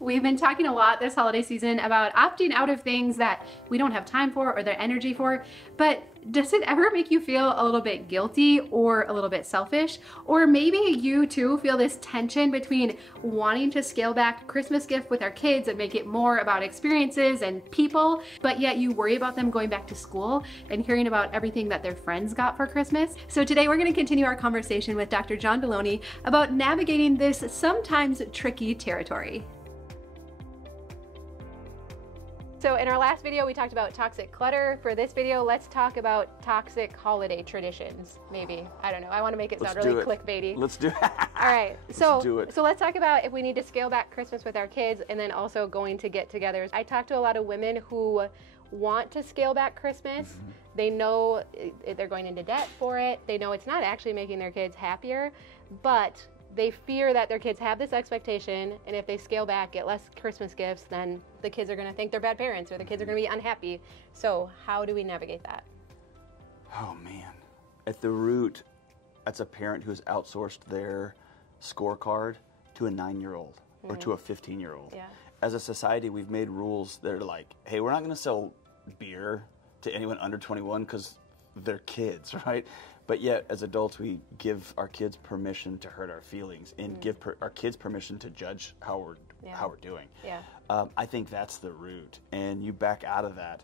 We've been talking a lot this holiday season about opting out of things that we don't have time for or the energy for, but does it ever make you feel a little bit guilty or a little bit selfish? Or maybe you too feel this tension between wanting to scale back Christmas gift with our kids and make it more about experiences and people, but yet you worry about them going back to school and hearing about everything that their friends got for Christmas. So today we're going to continue our conversation with Dr. John Delony about navigating this sometimes tricky territory. So in our last video, we talked about toxic clutter. For this video, let's talk about toxic holiday traditions, maybe. I don't know. I want to make it sound really clickbaity. Let's do it. All right. So let's talk about if we need to scale back Christmas with our kids and then also going to get-togethers. I talked to a lot of women who want to scale back Christmas. Mm-hmm. They know they're going into debt for it. They know it's not actually making their kids happier, but they fear that their kids have this expectation, and if they scale back, get less Christmas gifts, then the kids are going to think they're bad parents, or the kids are going to be unhappy. So how do we navigate that? Oh man, at the root, that's a parent who has outsourced their scorecard to a 9-year-old or to a 15-year-old. Yeah. As a society, we've made rules that are like, hey, we're not going to sell beer to anyone under 21 because they're kids, right? But yet, as adults, we give our kids permission to hurt our feelings and give our kids permission to judge how we're doing. Yeah. I think that's the root, and you back out of that.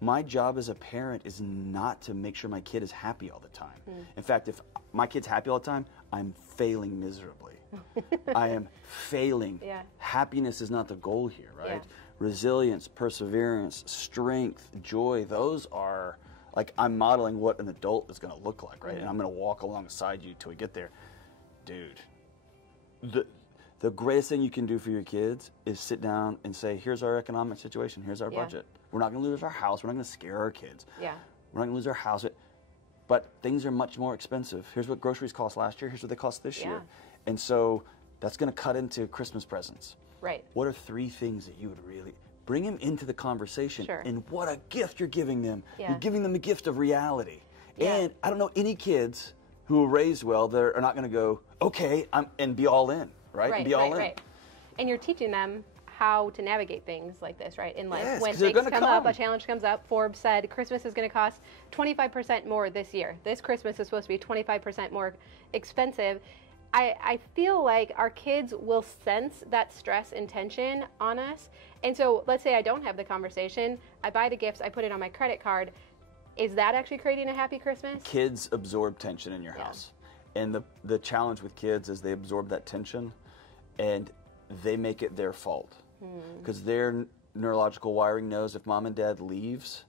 My job as a parent is not to make sure my kid is happy all the time. In fact, if my kid's happy all the time, I'm failing miserably. I am failing. Yeah. Happiness is not the goal here, right? Yeah. Resilience, perseverance, strength, joy, those are... like, I'm modeling what an adult is going to look like, right? And I'm going to walk alongside you till we get there. Dude, the greatest thing you can do for your kids is sit down and say, here's our economic situation, here's our budget. We're not going to lose our house, we're not going to scare our kids. Yeah. We're not going to lose our house, but things are much more expensive. Here's what groceries cost last year, here's what they cost this year. And so that's going to cut into Christmas presents. Right. What are 3 things that you would really... bring them into the conversation, and what a gift you're giving them. You're giving them the gift of reality. And I don't know any kids who were raised well that are not going to go, okay, and be all in, right? And be all in. Right. And you're teaching them how to navigate things like this, right? In life, yes, when things come up, a challenge comes up. Forbes said Christmas is going to cost 25% more this year. This Christmas is supposed to be 25% more expensive. I feel like our kids will sense that stress and tension on us. And so let's say I don't have the conversation, I buy the gifts, I put it on my credit card. Is that actually creating a happy Christmas? Kids absorb tension in your house. And the challenge with kids is they absorb that tension and they make it their fault. Because their neurological wiring knows if mom and dad leaves,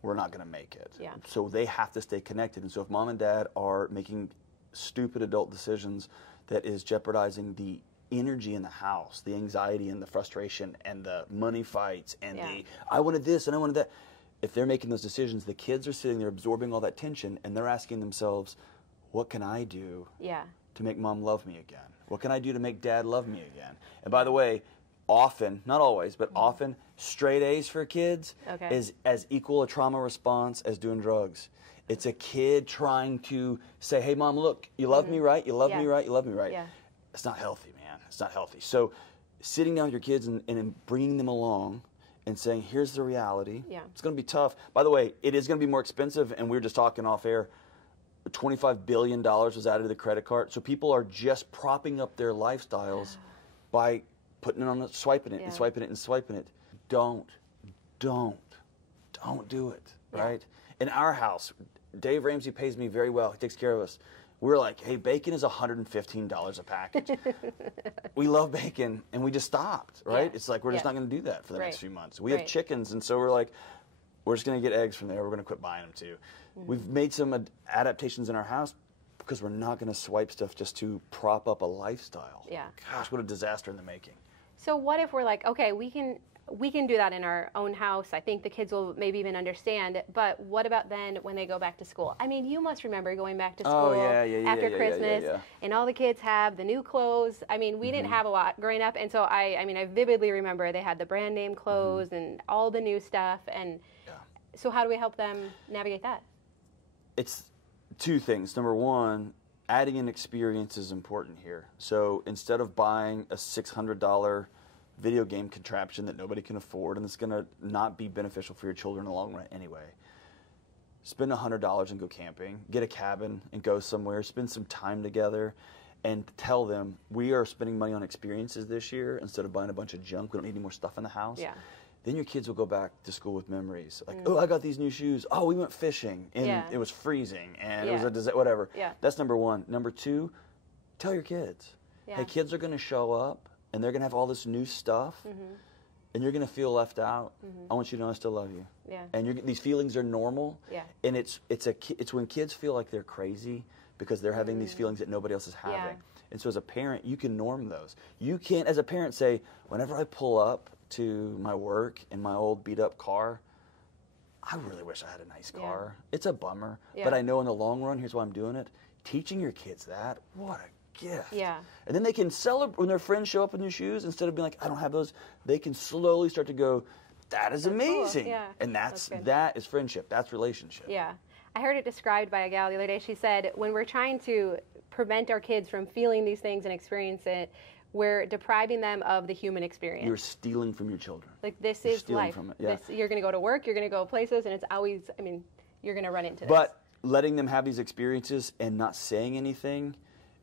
we're not going to make it. So they have to stay connected. And so if mom and dad are making stupid adult decisions that is jeopardizing the energy in the house, the anxiety and the frustration and the money fights and the I wanted this and I wanted that. If they're making those decisions, the kids are sitting there absorbing all that tension and they're asking themselves, what can I do to make mom love me again? What can I do to make dad love me again? And by the way, often, not always, but often, straight A's for kids is as equal a trauma response as doing drugs. It's a kid trying to say, hey, mom, look, you love me, right? You love me, right? You love me, right? It's not healthy, man. It's not healthy. So sitting down with your kids and bringing them along and saying, here's the reality. It's going to be tough. By the way, it is going to be more expensive, and we were just talking off air. $25 billion was added to the credit card. So people are just propping up their lifestyles by putting it on, swiping it and swiping it and swiping it. Don't do it, right? In our house, Dave Ramsey pays me very well. He takes care of us. We're like, hey, bacon is $115 a package. We love bacon, and we just stopped, right? It's like we're just not going to do that for the next few months. We have chickens, and so we're like, we're just going to get eggs from there. We're going to quit buying them, too. We've made some adaptations in our house because we're not going to swipe stuff just to prop up a lifestyle. Gosh, what a disaster in the making. So what if we're like, okay, we can do that in our own house. I think the kids will maybe even understand. But what about then when they go back to school? I mean, you must remember going back to school after Christmas, and all the kids have the new clothes. I mean, we didn't have a lot growing up, and so I vividly remember they had the brand name clothes and all the new stuff. And so how do we help them navigate that? It's 2 things. Number 1, adding an experience is important here. So instead of buying a $600 video game contraption that nobody can afford, and it's going to not be beneficial for your children in the long run anyway. Spend $100 and go camping. Get a cabin and go somewhere. Spend some time together and tell them, we are spending money on experiences this year instead of buying a bunch of junk. We don't need any more stuff in the house. Yeah. Then your kids will go back to school with memories. Like, oh, I got these new shoes. Oh, we went fishing, and it was freezing, and it was a disaster, whatever. Yeah. That's number one. Number two, tell your kids. Yeah. Hey, kids are going to show up, and they're going to have all this new stuff, and you're going to feel left out. I want you to know I still love you. Yeah. And these feelings are normal. Yeah. And it's when kids feel like they're crazy because they're having these feelings that nobody else is having. Yeah. And so as a parent, you can norm those. You can't, as a parent, say, whenever I pull up to my work in my old beat-up car, I really wish I had a nice car. Yeah. It's a bummer, but I know in the long run, here's why I'm doing it. Teaching your kids that, what a gift. Yeah. And then they can celebrate when their friends show up with new shoes. Instead of being like, I don't have those, they can slowly start to go, that is amazing. Cool. Yeah. And that is friendship. That's relationship. Yeah. I heard it described by a gal the other day. She said, when we're trying to prevent our kids from feeling these things and experience it, we're depriving them of the human experience. You're stealing from your children. Like, this is life. From it. Yeah. You're going to go to work, you're going to go places, and it's always, I mean, you're going to run into this. But letting them have these experiences and not saying anything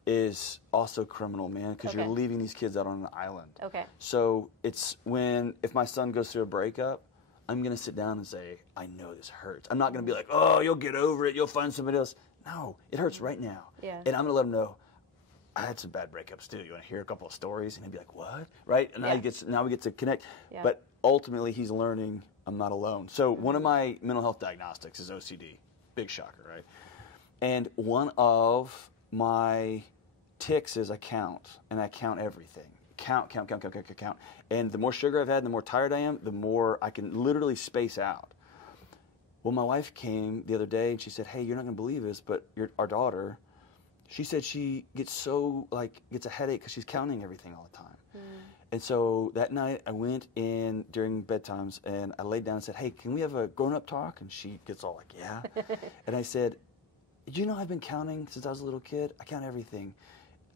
is also criminal, man, because you're leaving these kids out on an island. Okay. So it's if my son goes through a breakup, I'm going to sit down and say, I know this hurts. I'm not going to be like, oh, you'll get over it, you'll find somebody else. No, it hurts right now. Yeah. And I'm going to let him know, I had some bad breakups too. You want to hear a couple of stories? And he'd be like, what? Right? And now we get to connect. Yeah. But ultimately, he's learning I'm not alone. So one of my mental health diagnostics is OCD. Big shocker, right? And one of my tics is I count, and I count everything. Count. And the more sugar I've had, the more tired I am, the more I can literally space out. Well, my wife came the other day, and she said, hey, you're not going to believe this, but our daughter, she said she gets gets a headache because she's counting everything all the time. And so that night I went in during bedtimes and I laid down and said, hey, can we have a grown-up talk? And she gets all like, yeah. And I said, you know I've been counting since I was a little kid? I count everything.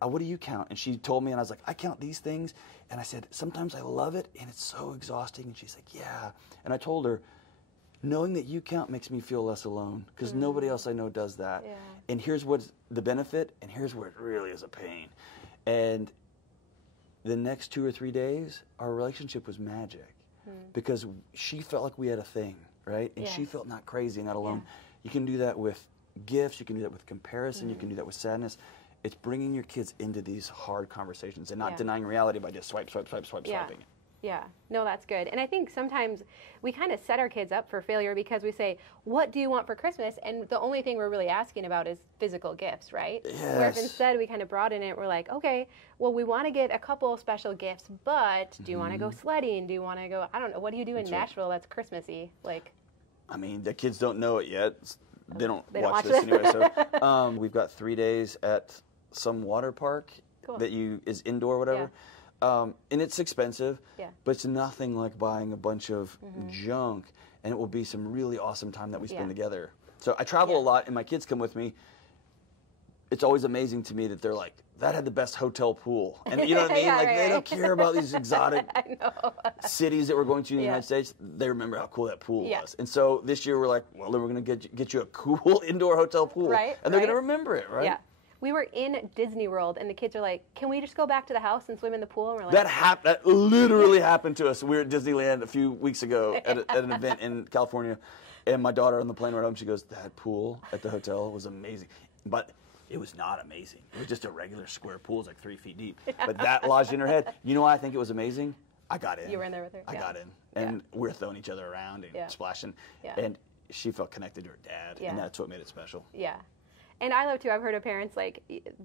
What do you count? And she told me, and I was like, I count these things. And I said, sometimes I love it and it's so exhausting. And she's like, yeah. And I told her, knowing that you count makes me feel less alone because nobody else I know does that. Yeah. And here's what's the benefit, and here's where it really is a pain. And the next 2 or 3 days, our relationship was magic because she felt like we had a thing, right? And she felt not crazy, not alone. Yeah. You can do that with gifts. You can do that with comparison. You can do that with sadness. It's bringing your kids into these hard conversations and not denying reality by just swiping. Yeah, no, that's good. And I think sometimes we kind of set our kids up for failure because we say, what do you want for Christmas? And the only thing we're really asking about is physical gifts, right? Yes. Where if instead we kind of broaden it, we're like, okay, well, we want to get a couple special gifts, but do you want to go sledding? Do you want to go, I don't know, what do you do in Nashville that's Christmassy? Like, I mean, the kids don't know it yet. They don't watch this anyway. So we've got 3 days at some water park that is indoor, whatever. Yeah. And it's expensive, but it's nothing like buying a bunch of junk, and it will be some really awesome time that we spend together. So I travel a lot, and my kids come with me. It's always amazing to me that they're like, that had the best hotel pool. And you know what I mean? They don't care about these exotic cities that we're going to in the United States. They remember how cool that pool was. And so this year we're like, well, then we're going to get you a cool indoor hotel pool. Right, and they're going to remember it, right? Yeah. We were in Disney World, and the kids are like, can we just go back to the house and swim in the pool? And we're like, that literally happened to us. We were at Disneyland a few weeks ago at an event in California, and my daughter on the plane ride home, she goes, that pool at the hotel was amazing. But it was not amazing. It was just a regular square pool. It was like 3 feet deep. But that lodged in her head. You know why I think it was amazing? I got in. You were in there with her? I got in. And we're throwing each other around and splashing. Yeah. And she felt connected to her dad, and that's what made it special. Yeah. And I love, too, I've heard of parents, like,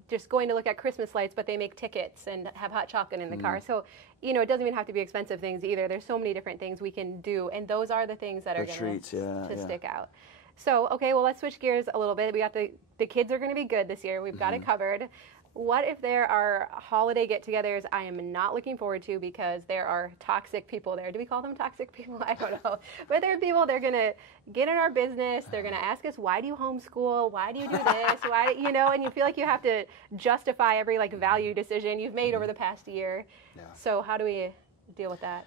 just going to look at Christmas lights, but they make tickets and have hot chocolate in the car. So, you know, it doesn't even have to be expensive things either. There's so many different things we can do, and those are the things that are going to stick out. So, okay, well, let's switch gears a little bit. We got the kids are going to be good this year. We've got it covered. What if there are holiday get-togethers I am not looking forward to because there are toxic people there? Do we call them toxic people? I don't know. But there are people, they're going to get in our business. They're going to ask us, why do you homeschool? Why do you do this? Why, you know, and you feel like you have to justify every, like, value decision you've made over the past year. Yeah. So how do we deal with that?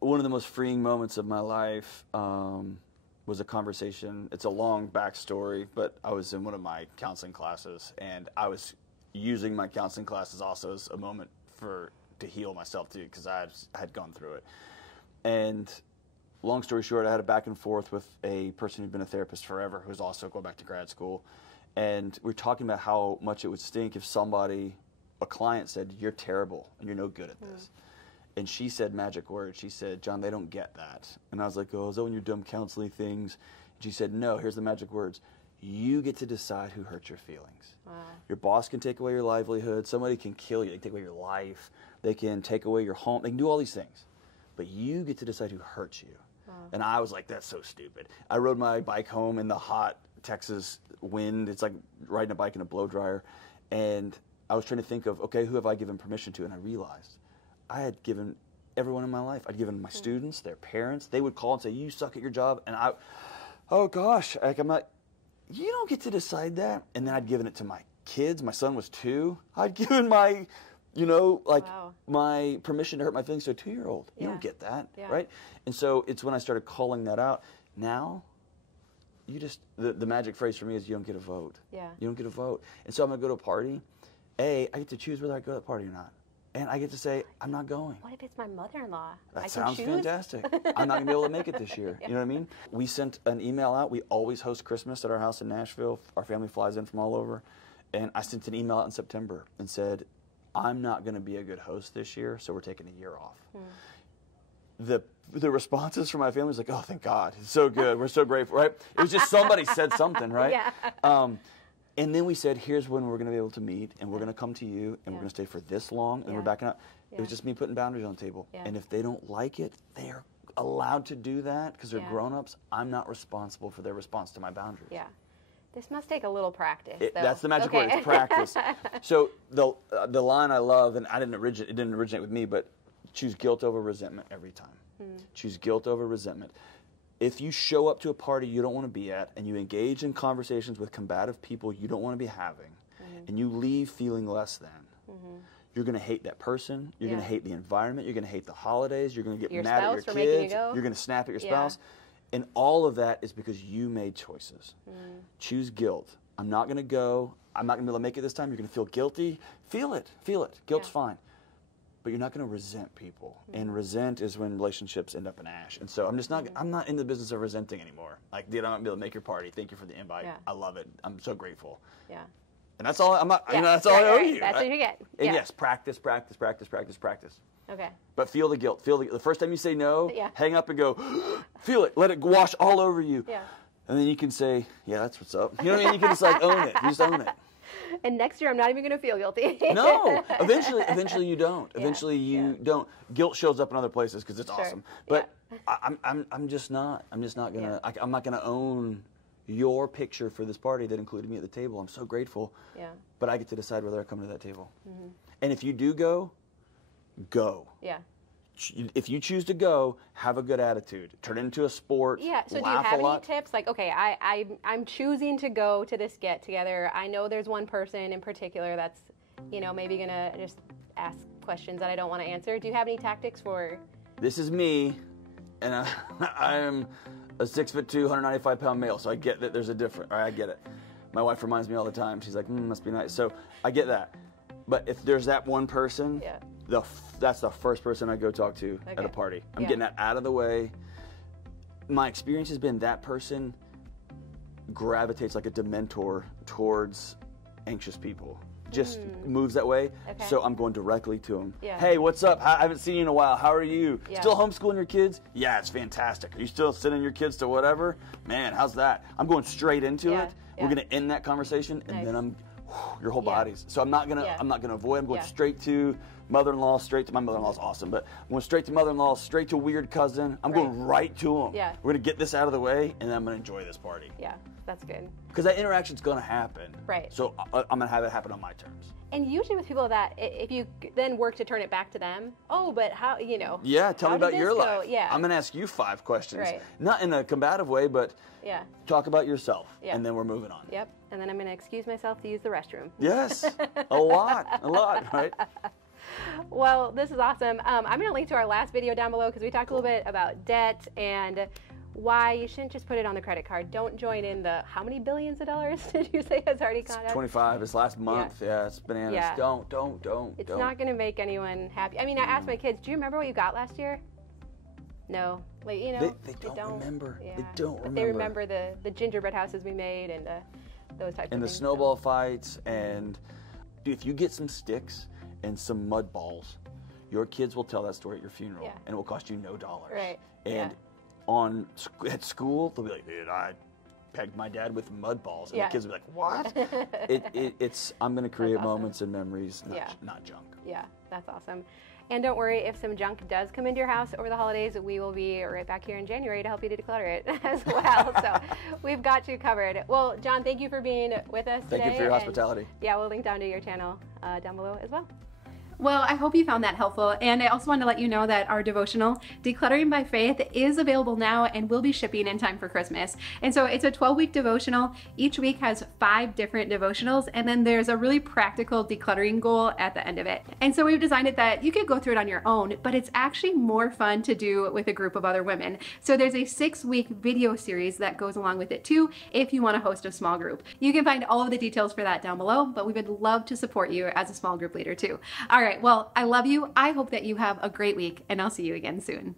One of the most freeing moments of my life was a conversation. It's a long backstory, but I was in one of my counseling classes, and I was using my counseling classes also as a moment to heal myself too, because I had gone through it. And long story short, I had a back and forth with a person who'd been a therapist forever, who was also going back to grad school. And we were talking about how much it would stink if somebody, a client, said, "You're terrible and you're no good at this." And she said magic words. She said, "John, they don't get that." And I was like, "Oh, is that one of your dumb counseling things?" And she said, "No, here's the magic words. You get to decide who hurts your feelings. Wow. Your boss can take away your livelihood. Somebody can kill you. They can take away your life. They can take away your home. They can do all these things. But you get to decide who hurts you." Wow. And I was like, that's so stupid. I rode my bike home in the hot Texas wind. It's like riding a bike in a blow dryer. And I was trying to think of, okay, who have I given permission to? And I realized I had given everyone in my life. I'd given my students, their parents. They would call and say, "You suck at your job." And oh gosh, like I'm not, you don't get to decide that. And then I'd given it to my kids. My son was 2. I'd given my, wow, my permission to hurt my feelings to a 2-year-old. You don't get that, right? And so it's when I started calling that out. Now, you just, the magic phrase for me is you don't get a vote. Yeah. You don't get a vote. And so I'm going to go to a party. I get to choose whether I go to that party or not. And I get to say, I'm not going. What if it's my mother-in-law? That sounds fantastic. I'm not going to be able to make it this year. You know what I mean? We sent an email out. We always host Christmas at our house in Nashville. Our family flies in from all over. And I sent an email out in September and said, I'm not going to be a good host this year, so we're taking a year off. The responses from my family was like, "Oh, thank God. It's so good. We're so grateful," right? It was just somebody said something, right? And then we said, here's when we're going to be able to meet, and we're going to come to you, and we're going to stay for this long, and we're backing up. It was just me putting boundaries on the table. And if they don't like it, they are allowed to do that because they're grown-ups. I'm not responsible for their response to my boundaries. Yeah. This must take a little practice, though. That's the magic word. It's practice. So the line I love, and it didn't originate with me, but choose guilt over resentment every time. Choose guilt over resentment. If you show up to a party you don't want to be at, and you engage in conversations with combative people you don't want to be having, and you leave feeling less than, you're going to hate that person. You're going to hate the environment. You're going to hate the holidays. You're going to get mad at your kids. You're going to snap at your spouse. And all of that is because you made choices. Choose guilt. I'm not going to go. I'm not going to be able to make it this time. You're going to feel guilty. Feel it. Feel it. Guilt's fine. But you're not going to resent people. And resent is when relationships end up in ash. And so I'm just not, I'm not in the business of resenting anymore. Like, dude, I'm not going to be able to make your party. Thank you for the invite. I love it. I'm so grateful. Yeah. And that's all, that's all I owe you. That's what you get. And yes, practice, practice, practice, practice, practice. Okay. But feel the guilt. Feel the first time you say no, hang up and go, feel it. Let it wash all over you. Yeah. And then you can say, yeah, that's what's up. You know what I mean? You can just like own it. You just own it. And next year, I'm not even going to feel guilty. No. Eventually you don't. Eventually you don't. Guilt shows up in other places because it's awesome. But I'm just not. I'm just not gonna. I'm not gonna own your picture for this party that included me at the table. I'm so grateful. Yeah. But I get to decide whether I come to that table. And if you do go, go. Yeah. If you choose to go, have a good attitude. Turn it into a sport. Yeah. So do you have any tips? Like, okay, I'm choosing to go to this get together. I know there's one person in particular that's, maybe gonna just ask questions that I don't want to answer. Do you have any tactics for? This is me, and I am a 6'2", 195-pound male. So I get that there's a difference. Right, I get it. My wife reminds me all the time. She's like, must be nice. So I get that. But if there's that one person, that's the first person I go talk to at a party. I'm getting that out of the way. My experience has been that person gravitates like a dementor towards anxious people. Just moves that way. Okay. So I'm going directly to them. Yeah. Hey, what's up? I haven't seen you in a while. How are you? Yeah. Still homeschooling your kids? Yeah, it's fantastic. Are you still sending your kids to whatever? Man, how's that? I'm going straight into it. We're going to end that conversation, and then your whole bodies. So I'm not gonna avoid. I'm going straight to mother-in-law, straight to my mother-in-law's awesome, but I'm going straight to mother-in-law, straight to weird cousin. I'm going right to them. Yeah. We're gonna get this out of the way, and then I'm gonna enjoy this party. Yeah, that's good. Because that interaction's gonna happen. Right. So I'm gonna have it happen on my terms. And usually with people that, if you then work to turn it back to them, but how, Yeah, tell me about your life. Yeah. I'm going to ask you 5 questions. Right. Not in a combative way, but talk about yourself, and then we're moving on. Yep, and then I'm going to excuse myself to use the restroom. Yes, a lot, right? Well, this is awesome. I'm going to link to our last video down below because we talked a little bit about debt and why you shouldn't just put it on the credit card. Don't join in the, how many billions of dollars did you say has already gone out? 25 this last month. Yeah, it's bananas. Yeah. Don't. It's not going to make anyone happy. I mean, I asked my kids, do you remember what you got last year? No. Like, you know, they don't remember. Yeah. They don't remember. But they remember the gingerbread houses we made and those types of things. And the snowball fights. And dude, if you get some sticks and some mud balls, your kids will tell that story at your funeral. Yeah. And it will cost you no dollars. Right. And at school, they'll be like, dude, I pegged my dad with mud balls. And the kids will be like, what? It's I'm going to create moments and memories, not junk. Yeah, that's awesome. And don't worry, if some junk does come into your house over the holidays, we will be right back here in January to help you to declutter it as well. So we've got you covered. Well, John, thank you for being with us today. Thank you for your hospitality. Yeah, we'll link down to your channel down below as well. Well, I hope you found that helpful, and I also want to let you know that our devotional, Decluttering by Faith, is available now and will be shipping in time for Christmas. And so it's a 12-week devotional. Each week has 5 different devotionals, and then there's a really practical decluttering goal at the end of it. And so we've designed it that you could go through it on your own, but it's actually more fun to do with a group of other women. So there's a 6-week video series that goes along with it too, if you want to host a small group. You can find all of the details for that down below, but we would love to support you as a small group leader too. All right. Well, I love you. I hope that you have a great week, and I'll see you again soon.